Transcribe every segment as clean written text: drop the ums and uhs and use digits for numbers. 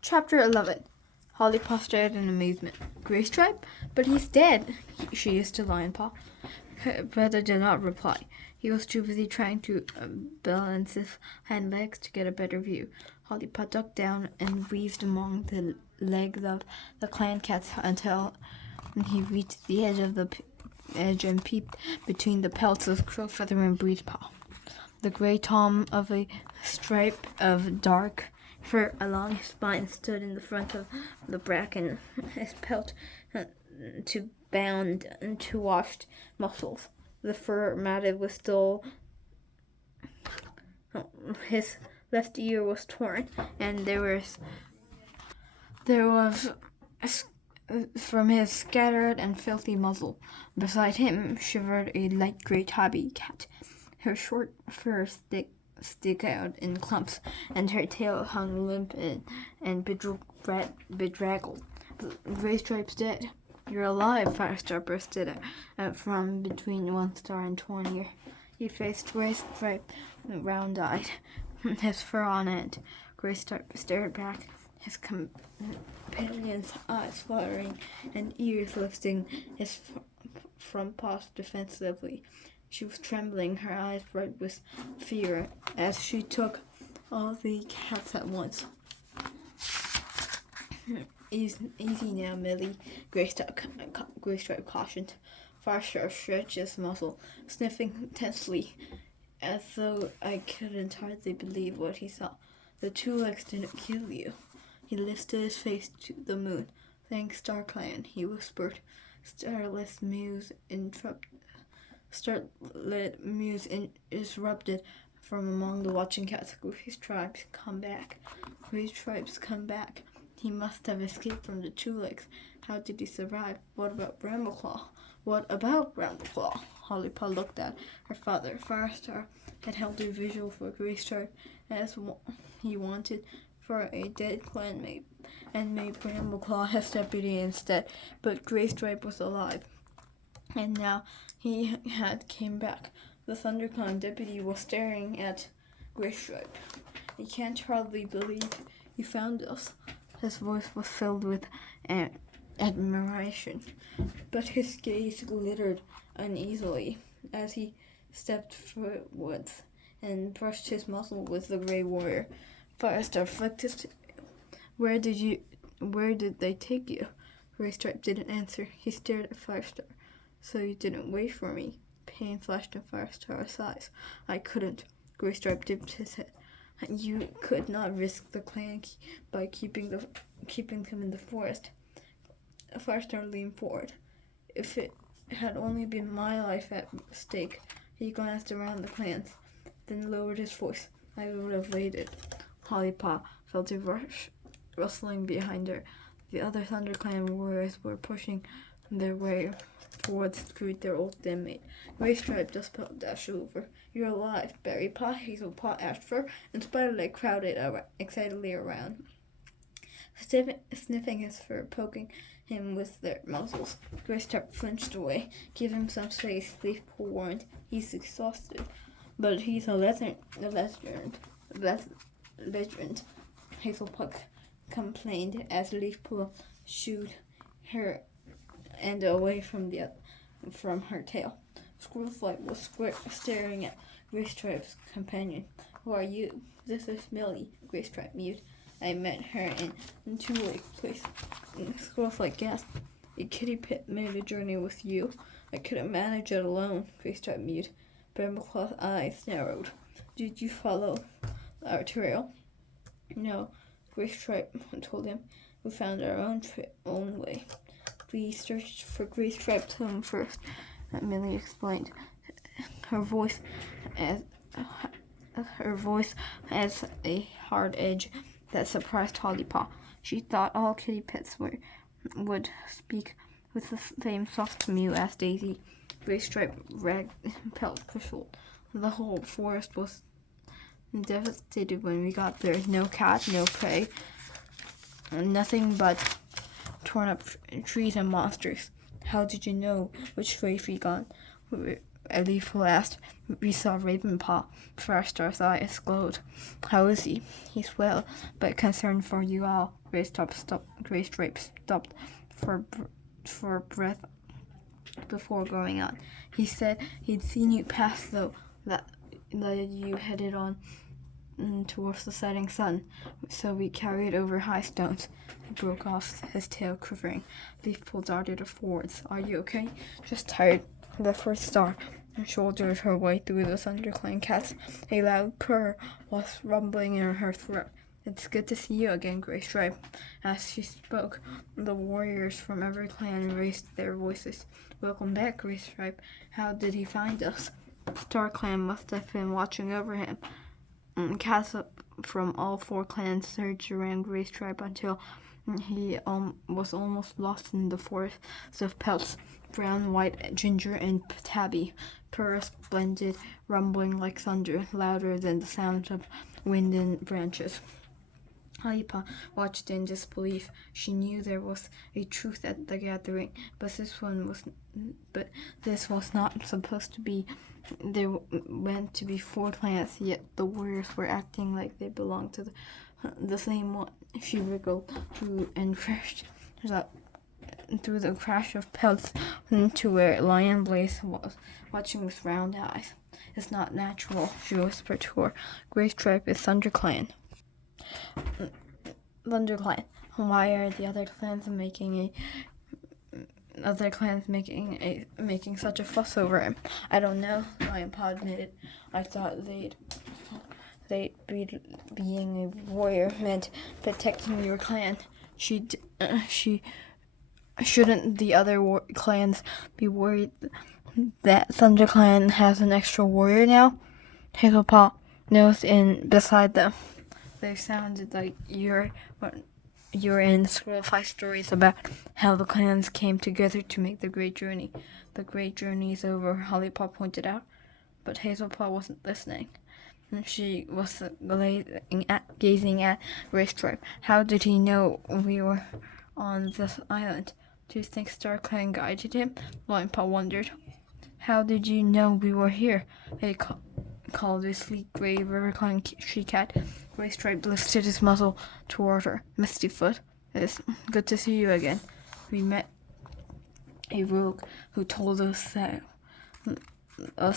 Chapter 11. Holly Paw stared in amazement. Graystripe? But he's dead, she used to Lion Paw. Her brother did not reply. He was too busy trying to balance his hind legs to get a better view. Holly Paw ducked down and weaved among the legs of the clan cats until he reached the edge and peeped between the pelts of Crowfeather and Breezepaw. The gray tom of a stripe of dark fur along his spine stood in the front of the bracken, his pelt to bound into washed muscles. The fur matted with dull. His left ear was torn, and there was from his scattered and filthy muzzle. Beside him shivered a light gray tabby cat. Her short fur stick out in clumps, and her tail hung limp and bedraggled. Graystripe's dead. You're alive, Firestar bursted out from between one star and 20. He faced Graystripe, round-eyed, his fur on end. Graystripe stared back, his companion's eyes fluttering and ears lifting his front paws defensively. She was trembling, her eyes bright with fear, as she took all the cats at once. Easy now, Millie, Graystripe cautioned. Firestar stretched his muscle, sniffing tensely, as though I couldn't hardly believe what he saw. The two legs didn't kill you. He lifted his face to the moon. Thanks, StarClan, he whispered. Starlit mews disrupted from among the watching cats. Graystripes come back. Graystripes come back. He must have escaped from the two legs. How did he survive? What about Brambleclaw? What about Brambleclaw? Holly Paw looked at her father. Firestar had held a visual for Graystripe as he wanted for a dead clanmate, and made Brambleclaw his deputy instead. But Graystripe was alive, and now he had came back. The ThunderClan deputy was staring at Graystripe. I can't hardly believe you found us. His voice was filled with admiration, but his gaze glittered uneasily as he stepped forwards and brushed his muzzle with the gray warrior. Firestar flicked his Where did they take you? Graystripe didn't answer. He stared at Firestar. So you didn't wait for me? Pain flashed in Firestar's eyes. I couldn't. Graystripe dipped his head. You could not risk the clan by keeping them in the forest. Firestar leaned forward. If it had only been my life at stake. He glanced around the clans, then lowered his voice. I would have waited. Holly Paw felt a rustling behind her. The other ThunderClan warriors were pushing their way forwards to greet their old inmate. Graystripe just dashed over. You're alive, Berry Paw, Hazel Paw, Ashfur, and Spiderleg crowded excitedly around, sniffing his fur, poking him with their muzzles. Graystripe flinched away. Give him some space, Leafpool warned. He's exhausted, but he's a legend. Hazelpuck complained as Leafpool shooed her end away from her tail. Squirrelflight was staring at Graystripe's companion. Who are you? This is Millie, Graystripe mewed. I met her in Two Lake Place. Squirrelflight gasped. A kitty pit made a journey with you. I couldn't manage it alone, Graystripe mewed. Brambleclaw's eyes narrowed. Did you follow our trail? No, Graystripe told him. We found our own way. We searched for Graystripe's home first, Millie explained. Her voice has a hard edge that surprised Holly Paw. She thought all kitty pets would speak with the same soft mew as Daisy. Graystripe pelt bristled. The whole forest was devastated when we got there. No cat, no prey, nothing but torn up trees and monsters. How did you know which way we gone? Leafpool asked. We saw Ravenpaw. Firestar's eyes glowed. How is he? He's well, but concerned for you all. Grace Stripe stopped for breath before going on. He said he'd seen you pass, though, that you headed on towards the setting sun, so we carried over high stones. He broke off, his tail quivering. Leafpool darted forwards. Are you okay? Just tired. The first star shouldered her way through the ThunderClan cats. A loud purr was rumbling in her throat. It's good to see you again, Grey Stripe. As she spoke, the warriors from every clan raised their voices. Welcome back, Grey Stripe. How did he find us? Star Clan must have been watching over him. Cats from all 4 clans surged around Grey Stripe until he was almost lost in the forest of pelts. Brown, white, ginger, and tabby. Purrs blended, rumbling like thunder, louder than the sound of wind and branches. Halipa watched in disbelief. She knew there was a truth at the gathering, but this was not supposed to be. There meant to be 4 clans, yet the warriors were acting like they belonged to the same one. She wriggled through and crashed through the crash of pelts to where Lion Blaze was, watching with round eyes. It's not natural, she whispered to her. Grey Stripe is ThunderClan. ThunderClan. Why are the other clans making such a fuss over him? I don't know, Lion Paw admitted. I thought they'd being a warrior meant protecting your clan. Shouldn't the other clans be worried that ThunderClan has an extra warrior now? Hazelpaw nosed in beside them. They sounded like you're in Scroll 5 stories about how the clans came together to make the Great Journey. The Great Journey is over, Hollypaw pointed out. But Hazelpaw wasn't listening. She was gazing at Grey Stripe. How did he know we were on this island? Do you think Star Clan guided him? Linepaw wondered. How did you know we were here? They called a sleek gray riverclan she-cat. Grey Stripe lifted his muzzle toward her. Mistyfoot, it's good to see you again. We met a rogue who told us that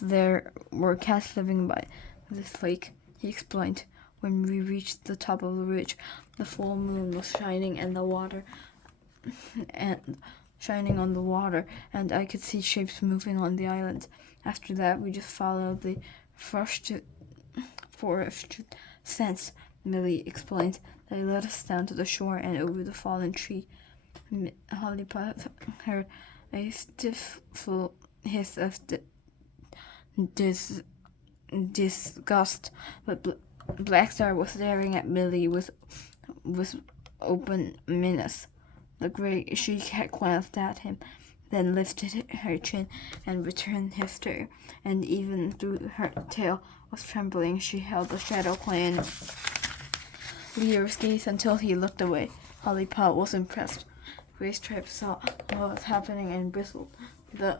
there were cats living by this lake, he explained. When we reached the top of the ridge, the full moon was shining on the water, and I could see shapes moving on the island. After that, we just followed the forest scents, Millie explained. They led us down to the shore and over the fallen tree. Hollypot heard a stifle hiss of disgust, but Blackstar was staring at Millie with open menace. The gray she-cat glanced at him, then lifted her chin and returned his stare, and even though her tail was trembling, she held the Shadow Clan leader's gaze until he looked away. Hollypot was impressed. Grey Stripe saw what was happening and bristled, the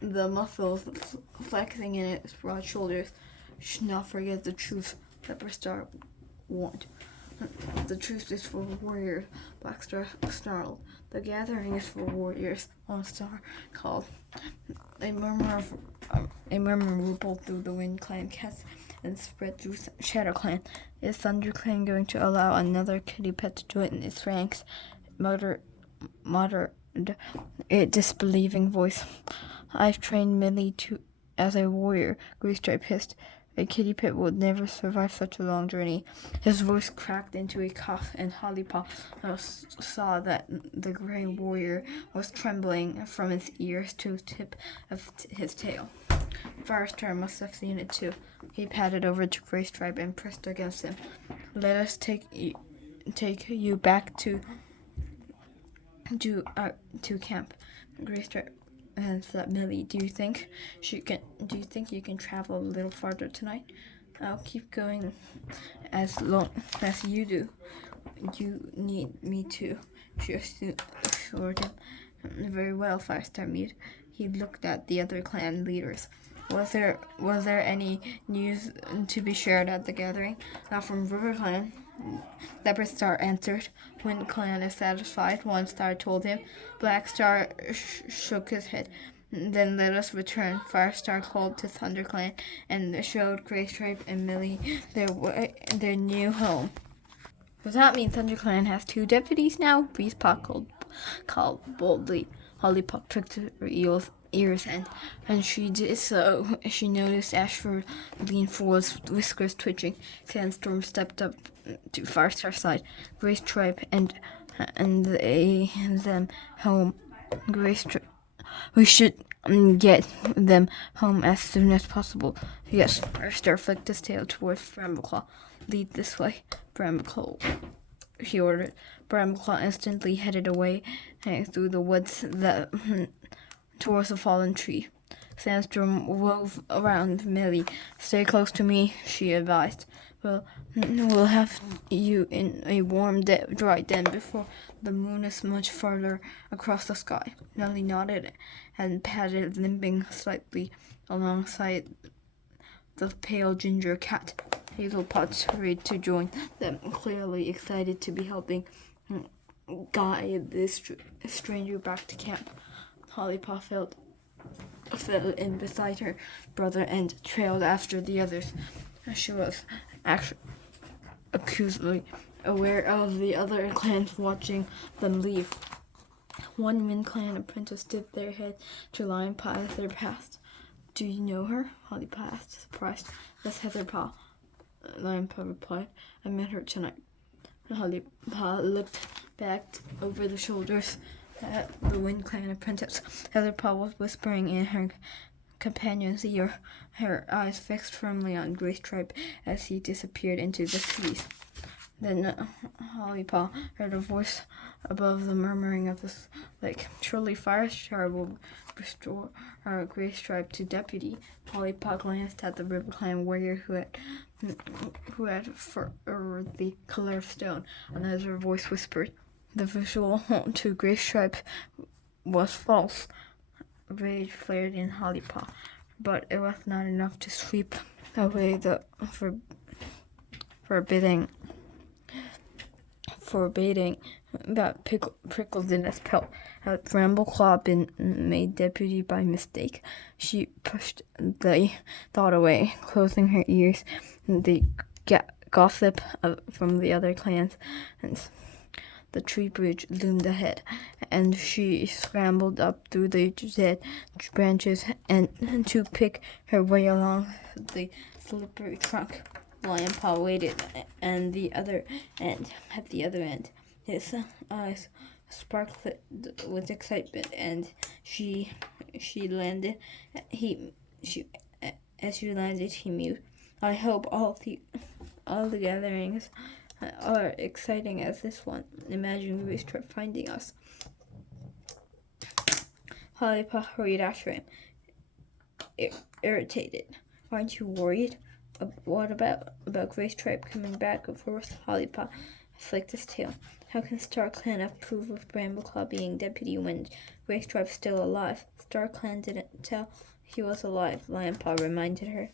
muscles flexing in its broad shoulders. Should not forget the truth, Pepperstar warned. The truth is for warriors, Blackstar snarled. The gathering is for warriors, Lone Star called. A murmur rippled through the Wind Clan cats and spread through Shadow Clan. Is ThunderClan going to allow another kitty pet to join its ranks? Muttered a disbelieving voice. I've trained Millie as a warrior, Grey Stripe hissed. A kitty pet would never survive such a long journey. His voice cracked into a cough, and Hollypaw saw that the gray warrior was trembling from his ears to the tip of his tail. Firestar must have seen it too. He padded over to Grey Stripe and pressed against him. Let us take you back to camp. Grey Stripe said Millie, do you think you can travel a little farther tonight? I'll keep going as long as you do. You need me to, she assured him. Very well, Firestar mewed. He looked at the other clan leaders. Was there any news to be shared at the gathering? Not from River Clan. Leopard Star answered. Wind Clan is satisfied, One Star told him. Black Star shook his head. Then let us return, Fire Star called to Thunder Clan and showed Gray Stripe and Millie their new home. Does that mean Thunder Clan has 2 deputies now? Breeze Pot called boldly. Holly Pop pricked her ears, and she did so. She noticed Ashford lean forward, whiskers twitching. Sandstorm stepped up to Firestar's side. Gray Stripe and them home. Gray Stripe. We should get them home as soon as possible. Yes, Firestar flicked his tail towards Brambleclaw. Lead this way, Brambleclaw, he ordered. Brambleclaw instantly headed away through the woods towards a fallen tree. Sandstorm wove around Millie. Stay close to me, she advised. We'll have you in a warm, dry den before the moon is much farther across the sky. Millie nodded and padded, limping slightly alongside the pale ginger cat. Hazelpot hurried to join them, clearly excited to be helping guide this stranger back to camp. Hollypaw fell in beside her brother and trailed after the others. She was actually acutely aware of the other clans watching them leave. One Wind Clan apprentice dipped their head to Lionpaw as they passed. Do you know her? Hollypaw asked, surprised. That's Heatherpaw, Lionpaw replied. I met her tonight. Hollypaw looked back over the shoulders at the Wind Clan apprentice. Heatherpaw was whispering in her companion's ear, her eyes fixed firmly on Gray Stripe as he disappeared into the trees. Then Hollypaw heard a voice above the murmuring of the lake. Surely Firestar will restore our Gray Stripe to deputy. Hollypaw glanced at the River Clan warrior who had furrowed the color of stone. Another voice whispered. The visual to Gray Stripe was false. Rage flared in Hollypaw, but it was not enough to sweep away the forbidding that prickled in his pelt. Had Brambleclaw been made deputy by mistake? She pushed the thought away, closing her ears. The gossip from the other clans and the tree bridge loomed ahead, and she scrambled up through the dead branches and to pick her way along the slippery trunk. Lionpaw waited at the other end. His eyes sparkled with excitement, and as she landed, he mewed. I hope all the gatherings are exciting as this one. Imagine we start finding us. Hollypaw hurried after him, irritated. Aren't you worried? What about Gray Stripe coming back? Of course, Hollypaw flicked his tail. How can StarClan approve of Brambleclaw being deputy when Gray Stripe's still alive? StarClan didn't tell he was alive, Lionpaw reminded her.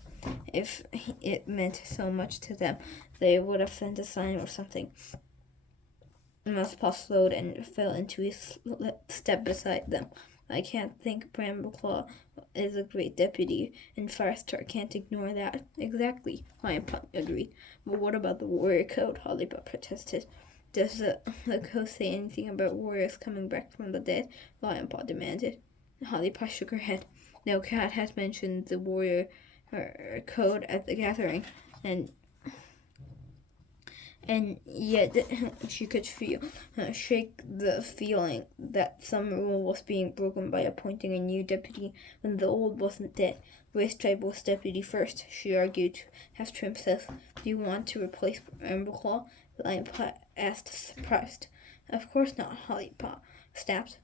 If it meant so much to them, they would have sent a sign or something. Mousepaw slowed and fell into a step beside them. I can't think Brambleclaw is a great deputy, and Firestar can't ignore that. Exactly, Lionpaw agreed. But what about the warrior code? Hollypaw protested. Does the code say anything about warriors coming back from the dead? Lionpaw demanded. Hollypaw shook her head. No cat has mentioned the warrior code at the gathering, and yet she could shake the feeling that some rule was being broken by appointing a new deputy when the old wasn't dead. Gray Stripe was deputy first, she argued, half to himself. Do you want to replace Brambleclaw? Lionpaw asked, surprised. Of course not, Hollypaw snapped.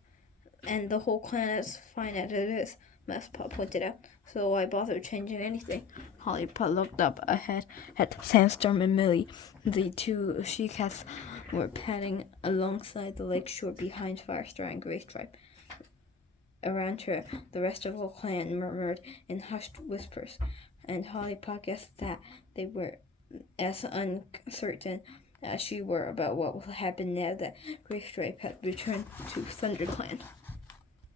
And the whole clan is fine as it is, Mousepaw pointed out. So why bother changing anything? Hollypaw looked up ahead at Sandstorm and Millie. The 2 she-cats were padding alongside the lake shore behind Firestar and Gray Stripe. Around her, the rest of the clan murmured in hushed whispers, and Hollypaw guessed that they were as uncertain as she were about what would happen now that Gray Stripe had returned to ThunderClan.